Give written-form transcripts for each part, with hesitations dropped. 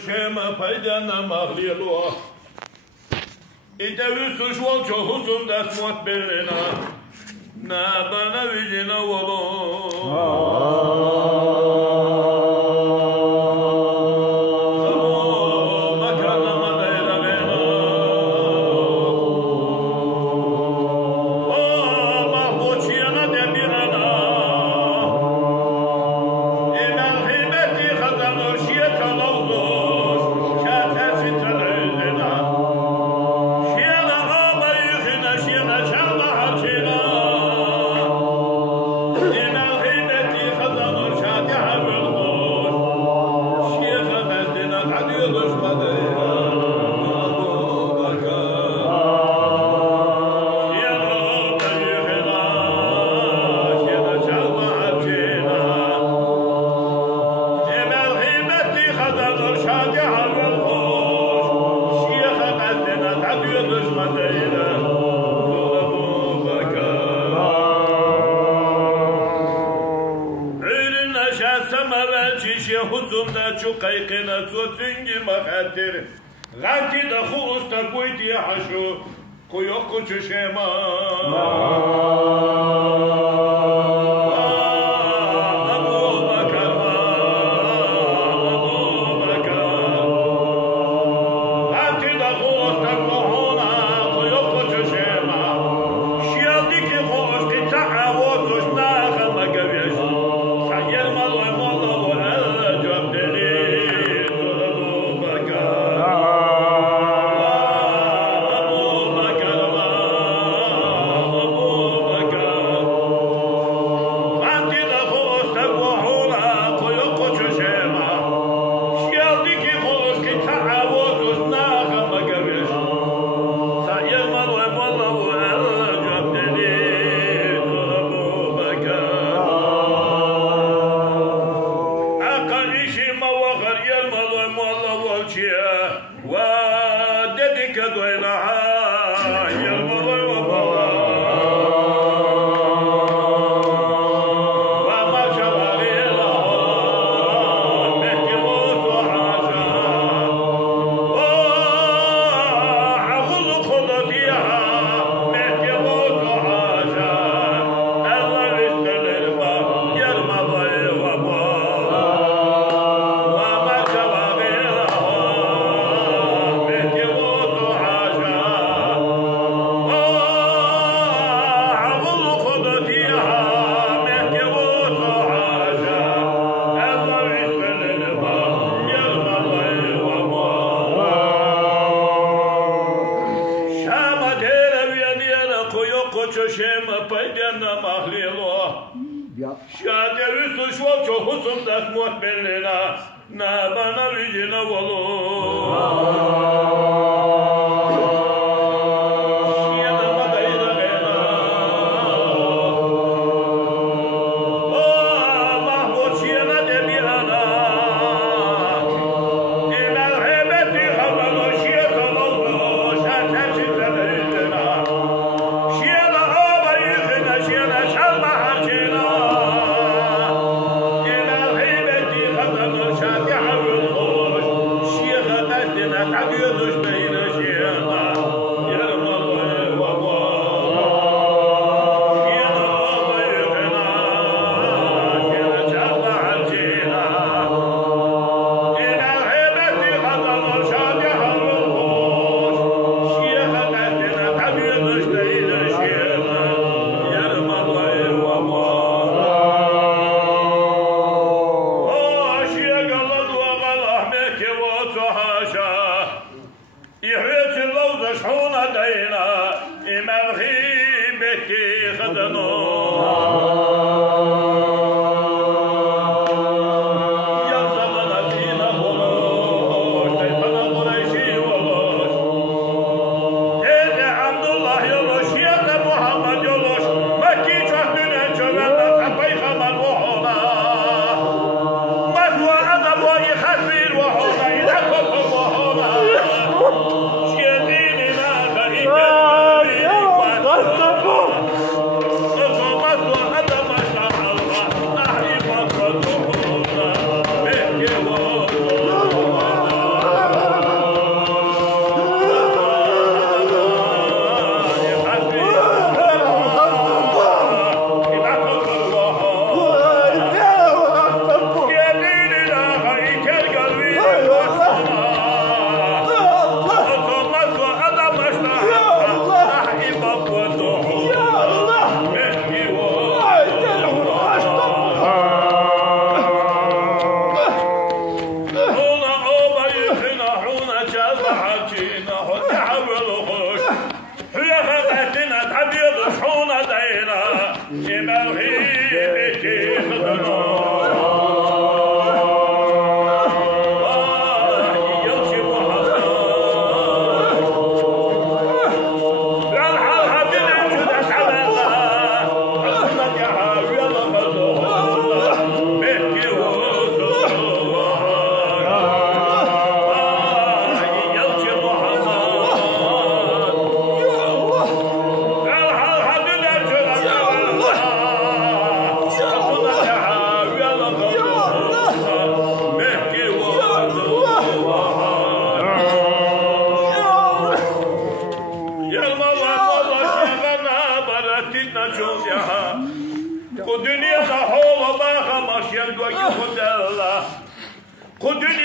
Шема пайдана махлило. И те высушвал, что хусум да смот белена. На бана видина воло. قيقنا صوتنجي مخاطر غانتي دخو استقويتي حشو كيوكو تشيما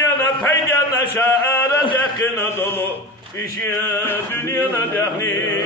dünyana peydana şaara zekine dolu. İşi dünyana dehni.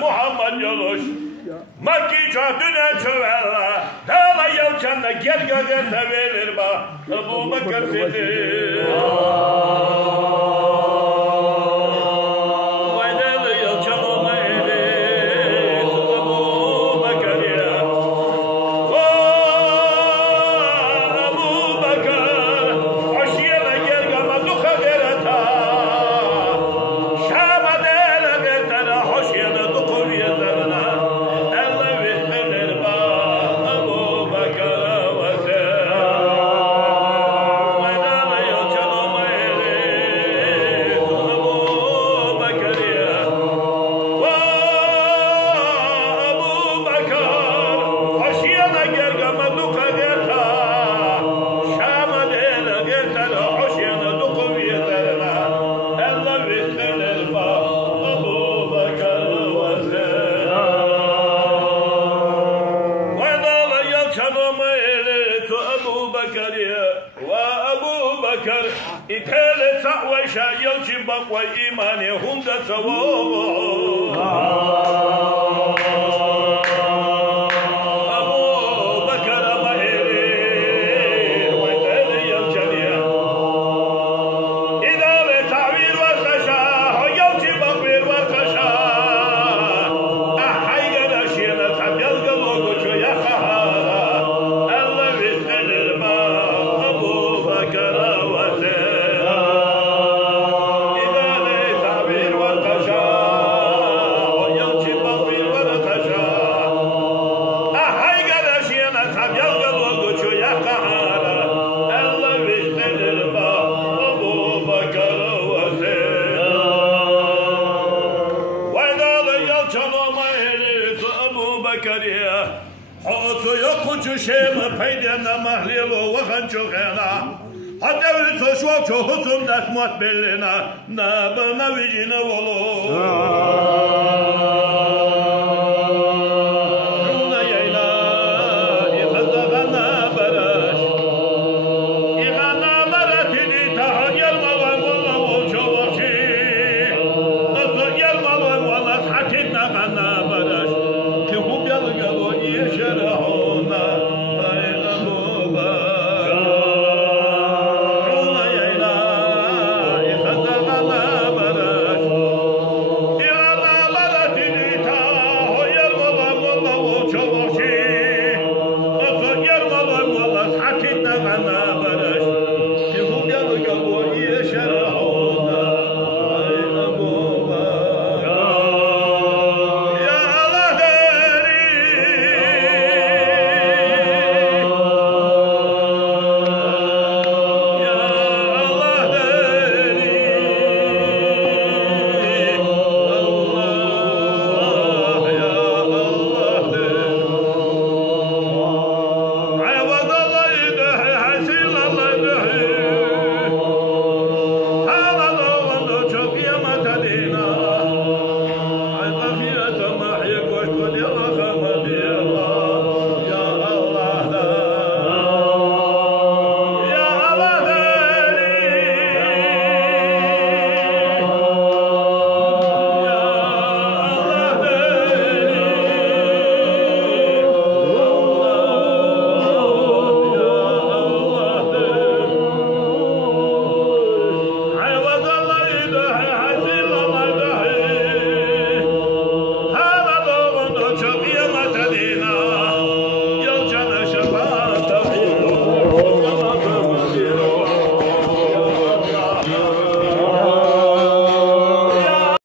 Muhammed yoluş, Makki çöhtüne çövella, dağla yalçanla gel gazete verir ba, Ebu Bekir Siddiq. Vaydalı yalçan olma elis, Ebu Bekir ya. Ebu Bekir, aşiyana gel gama duka gereta, Şama dele gertana hoşyana dukur yazarına, Elle vismenir ba, Ebu Bekir ve sen. Vaydalı yalçan olma elis, Ebu Bekir ya. Ebu Bekir, aşiyana gel gama duka gerta, Şama dele gertana hoşyana dukur yazarına, Elle vismenir ba, Ebu Bekir ve sen. Vaydalı yalçan olma elis, Ebu Bekir ya. Ebu Bekir, İtele sa'veşa yalçın bak ve imani hunda savavı. Ebu Bekir ama elis, vaydalı yalçan ya. İdale ta'vir ve kaşa, yalçın bak bir ve kaşa. Ahayga da şiyana tabyalga logo çoya kahara. Elle vismenir ba, Ebu Bekir ve sen. İdale ta'vir ve kaşa, yalçın bak bir ve kaşa. Ahayga da şiyana tabyalga logo çoya kahara. Elle vismenir ba, Ebu Bekir ve sen. Vaydalı yalçan olma elis, Ebu Bekir ya. Osu yok kuçu şeymi peydana mahlilo vakan çokena. Hatta ülse şu çoğusun desmat bellina, nabına vicine volu.